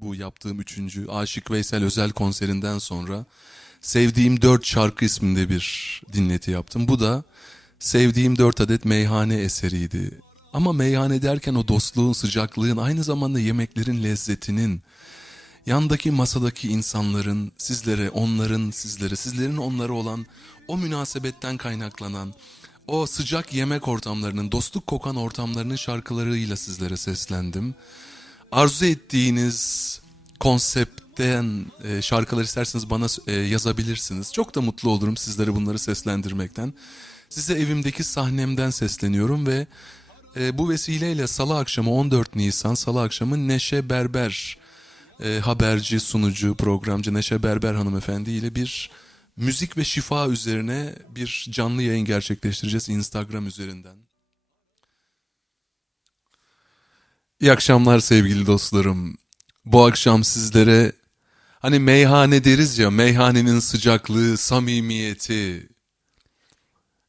bu yaptığım üçüncü Aşık Veysel özel konserinden sonra Sevdiğim Dört Şarkı isminde bir dinleti yaptım. Bu da sevdiğim dört adet meyhane eseriydi. Ama meyhane derken o dostluğun, sıcaklığın, aynı zamanda yemeklerin lezzetinin, yandaki masadaki insanların, sizlere, onların sizlere, sizlerin onlara olan o münasebetten kaynaklanan, o sıcak yemek ortamlarının, dostluk kokan ortamlarının şarkılarıyla sizlere seslendim. Arzu ettiğiniz konseptten e, şarkılar isterseniz bana e, yazabilirsiniz. Çok da mutlu olurum sizlere bunları seslendirmekten. Size evimdeki sahnemden sesleniyorum ve e, bu vesileyle salı akşamı 14 Nisan salı akşamı Neşe Berber e, haberci, sunucu, programcı Neşe Berber hanımefendi ile bir müzik ve şifa üzerine bir canlı yayın gerçekleştireceğiz Instagram üzerinden. İyi akşamlar sevgili dostlarım. Bu akşam sizlere hani meyhane deriz ya meyhanenin sıcaklığı, samimiyeti.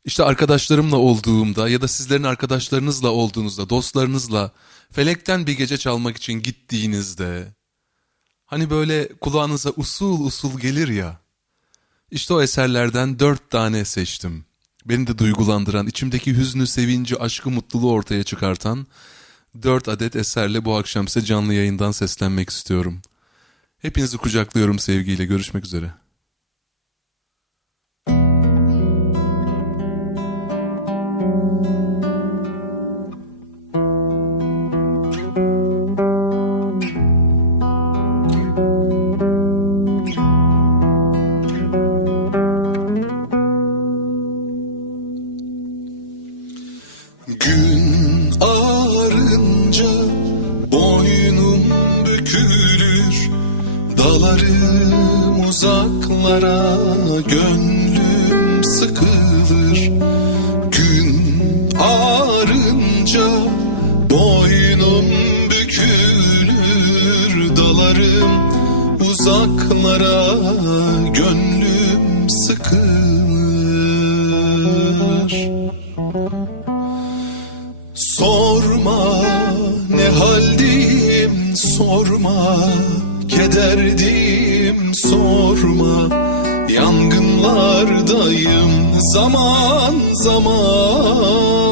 İşte arkadaşlarımla olduğumda ya da sizlerin arkadaşlarınızla olduğunuzda, dostlarınızla felekten bir gece çalmak için gittiğinizde hani böyle kulağınıza usul usul gelir ya. İşte o eserlerden dört tane seçtim. Beni de duygulandıran, içimdeki hüznü, sevinci, aşkı, mutluluğu ortaya çıkartan dört adet eserle bu akşam size canlı yayından seslenmek istiyorum. Hepinizi kucaklıyorum sevgiyle. Görüşmek üzere. Uzaklara gönlüm sıkılır Sorma ne haldeyim sorma Kederdeyim sorma. Yangınlardayım zaman zaman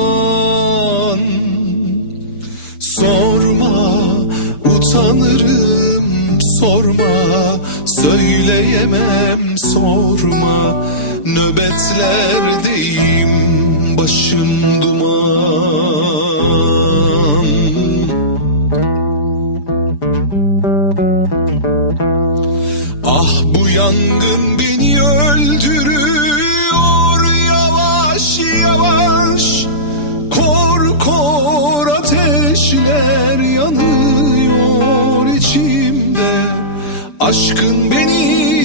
sorma Söyleyemem sorma. Nöbetlerdeyim başım duman. Ah bu yangın beni öldürüyor. Yavaş yavaş. Kor kor ateşler Aşkın beni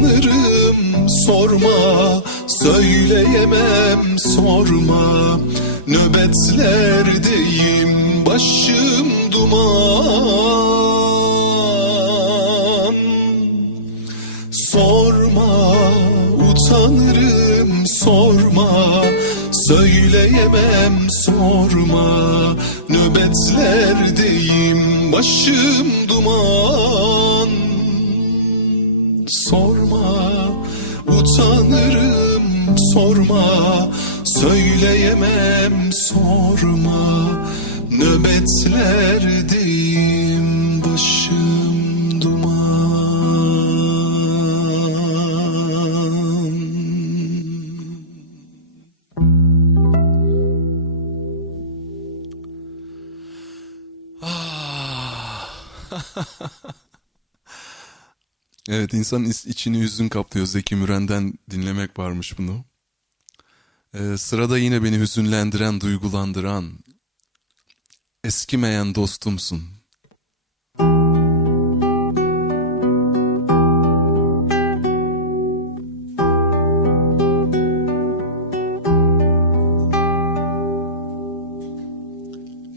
utanırım sorma. Söyleyemem sorma. Nöbetlerdeyim başım duman. Sorma utanırım sorma. Söyleyemem sorma. Nöbetlerdeyim başım duman Sorma utanırım sorma. Söyleyemem sorma. Nöbetlerdeyim Evet insanın içini hüzün kaplıyor. Zeki Müren'den dinlemek varmış bunu. Ee, sırada yine beni hüzünlendiren, duygulandıran, eskimeyen dostumsun.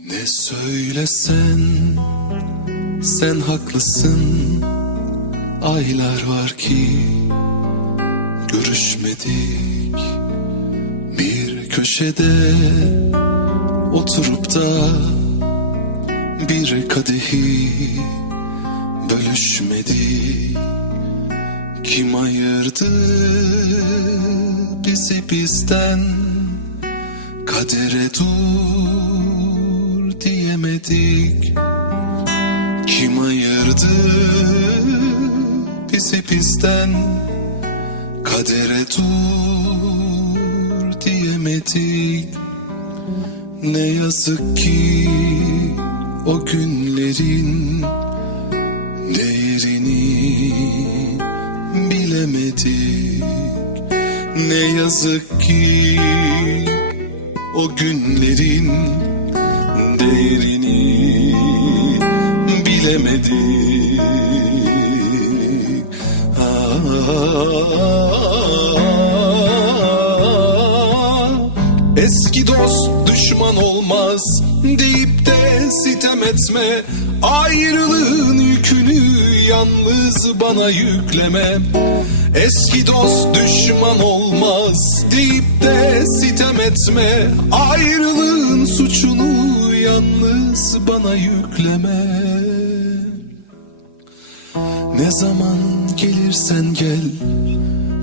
Ne söylesen sen haklısın Aylar var ki görüşmedik. Bir köşede oturup da bir kadehi bölüşmedik. Kim ayırdı bizi bizden? Kadere dur diyemedik. Kim ayırdı bizi bizden Kadere dur diyemedik Ne yazık ki o günlerin değerini bilemedik Ne yazık ki o günlerin değerini bilemedik. Eski dost düşman olmaz deyip de sitem etme. Ayrılığın yükünü yalnız bana yükleme. Eski dost düşman olmaz deyip de sitem etme. Ayrılığın suçunu yalnız bana yükleme Ne zaman gelirsen gel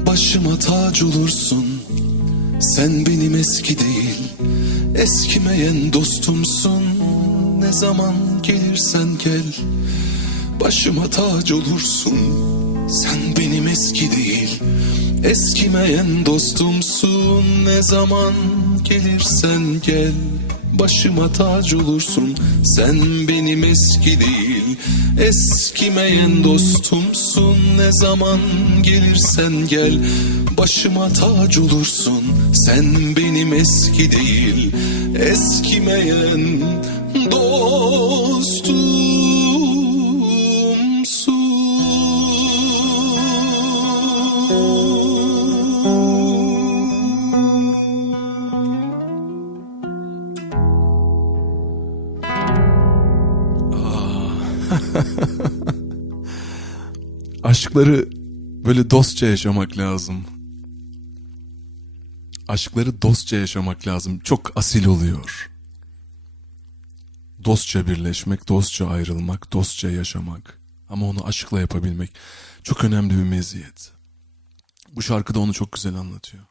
Başıma tac olursun. Sen benim eski değil Eskimeyen dostumsun. Ne zaman gelirsen gel Başıma tac olursun. Sen benim eski değil Eskimeyen dostumsun. Ne zaman gelirsen gel Başıma tac olursun. Sen benim eski değil Eskimeyen dostumsun Ne zaman gelirsen gel. Başıma tac olursun Sen benim eski değil. Eskimeyen dostumsun Aşkları böyle dostça yaşamak lazım. Aşkları dostça yaşamak lazım. Çok asil oluyor. Dostça birleşmek, dostça ayrılmak, dostça yaşamak. Ama onu aşkla yapabilmek çok önemli bir meziyet. Bu şarkı da onu çok güzel anlatıyor.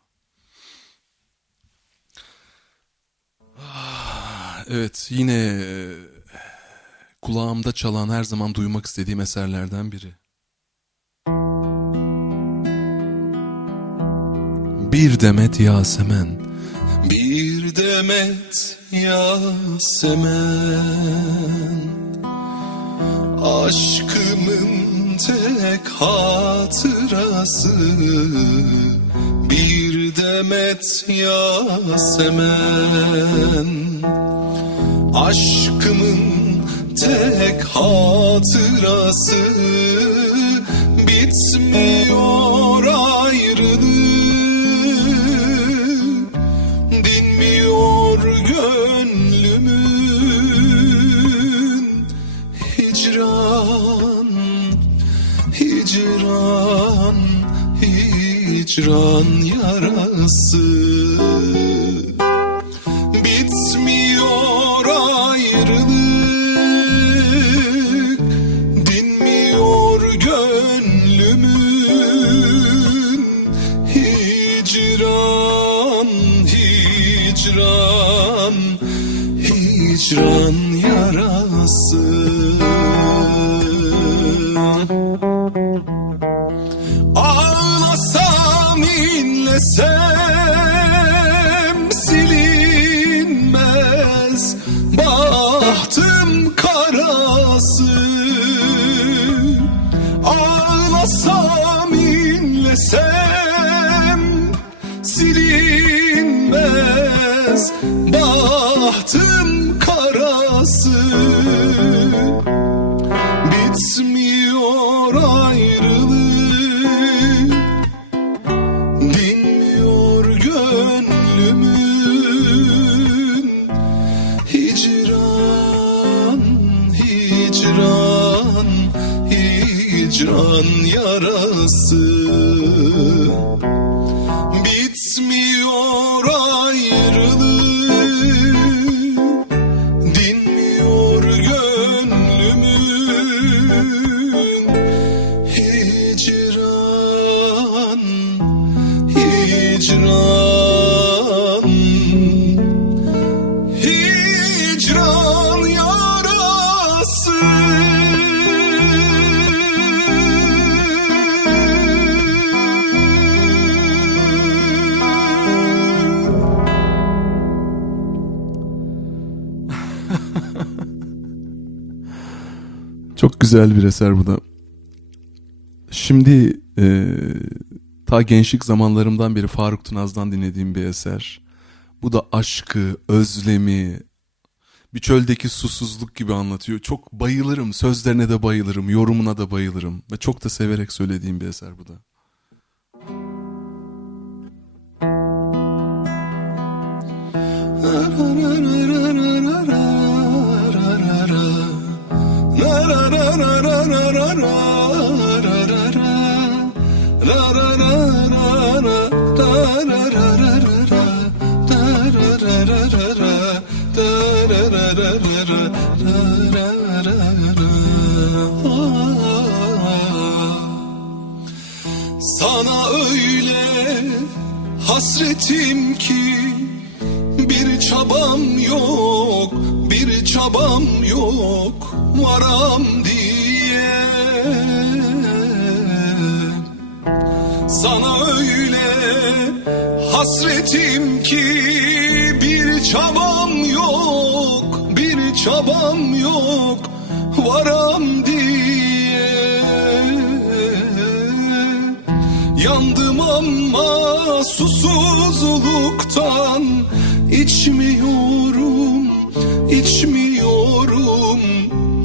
Ah, Evet yine e, kulağımda çalan her zaman duymak istediğim eserlerden biri. Bir demet Yasemen. Bir demet Yasemen. Aşkımın tek hatırası. Bir demet Yasemen. Aşkımın tek hatırası. Bitmiyor hicran yarası desem silinmez bahtım karası. Ağlasam inlesem hicran yarası güzel bir eser bu da. Şimdi e, ta gençlik zamanlarımdan beri Faruk Tunaz'dan dinlediğim bir eser. Bu da aşkı, özlemi, bir çöldeki susuzluk gibi anlatıyor. Çok bayılırım, sözlerine de bayılırım, yorumuna da bayılırım. Ve çok da severek söylediğim bir eser bu da. Sana öyle hasretim ki bir çabam yok, bir çabam yok varam diye. Sana öyle hasretim ki bir çabam yok, bir çabam yok varam diye. Yandım ama susuzluktan içmiyorum, içmiyorum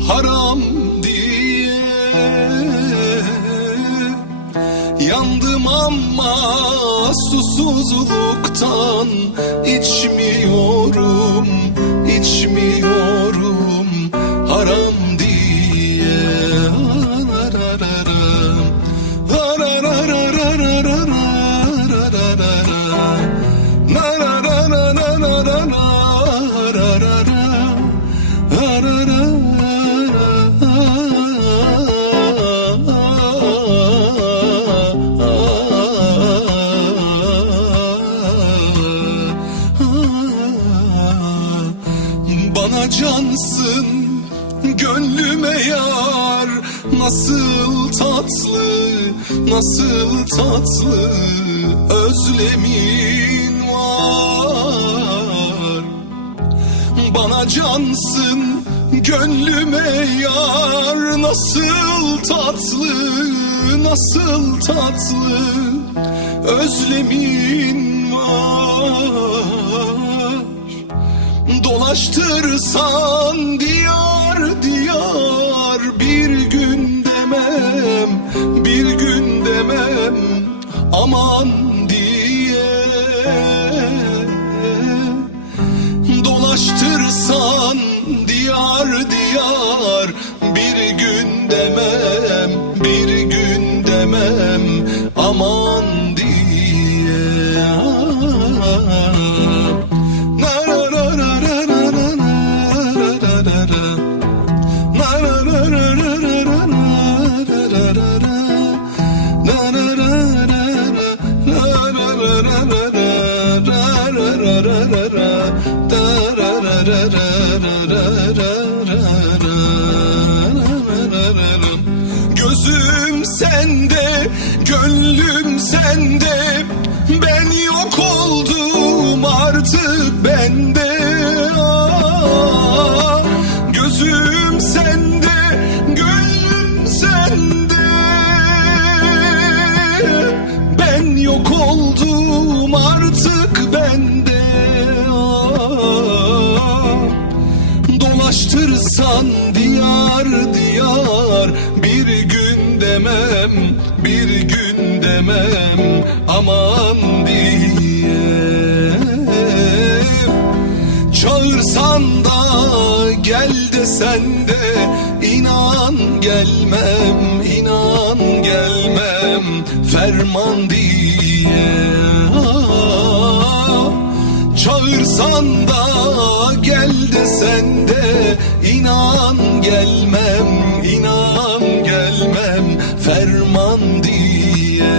haram diye. Yandım ama susuzluktan içmiyorum, içmiyorum Nasıl tatlı, nasıl tatlı özlemin var. Bana cansın gönlüme yar. Nasıl tatlı, nasıl tatlı özlemin var. Dolaştırsan diyar demem aman desen de inan gelmem inan gelmem ferman diye. Çağırsan da gel desen de inan gelmem inan gelmem ferman diye.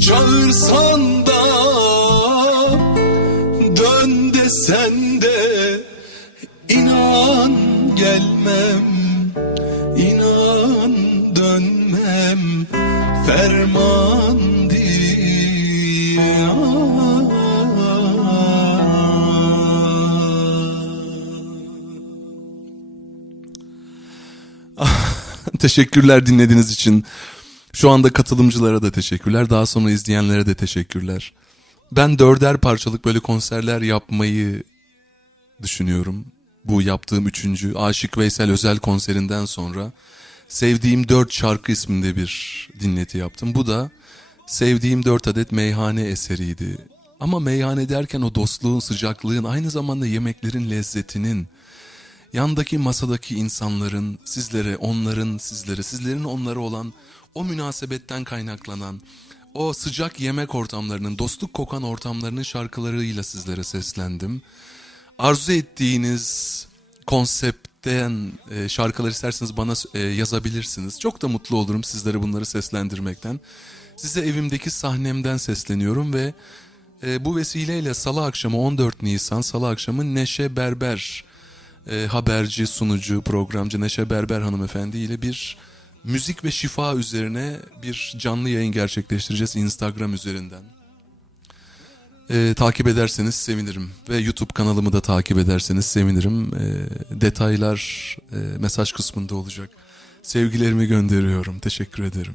Çağırsan dönmem ferman Teşekkürler dinlediğiniz için. Şu anda katılımcılara da teşekkürler. Daha sonra izleyenlere de teşekkürler. Ben dörder parçalık böyle konserler yapmayı düşünüyorum. Bu yaptığım üçüncü Aşık Veysel özel konserinden sonra Sevdiğim Dört Şarkı isminde bir dinleti yaptım. Bu da sevdiğim dört adet meyhane eseriydi. Ama meyhane derken o dostluğun, sıcaklığın, aynı zamanda yemeklerin lezzetinin, yandaki masadaki insanların, sizlere, onların sizlere, sizlerin onlara olan o münasebetten kaynaklanan, o sıcak yemek ortamlarının, dostluk kokan ortamlarının şarkılarıyla sizlere seslendim. Arzu ettiğiniz konseptten e, şarkılar isterseniz bana e, yazabilirsiniz. Çok da mutlu olurum sizlere bunları seslendirmekten. Size evimdeki sahnemden sesleniyorum ve e, bu vesileyle salı akşamı 14 Nisan salı akşamı Neşe Berber e, haberci, sunucu, programcı Neşe Berber hanımefendi ile bir müzik ve şifa üzerine bir canlı yayın gerçekleştireceğiz Instagram üzerinden. E, takip ederseniz sevinirim ve YouTube kanalımı da takip ederseniz sevinirim. E, detaylar e, mesaj kısmında olacak. Sevgilerimi gönderiyorum. Teşekkür ederim.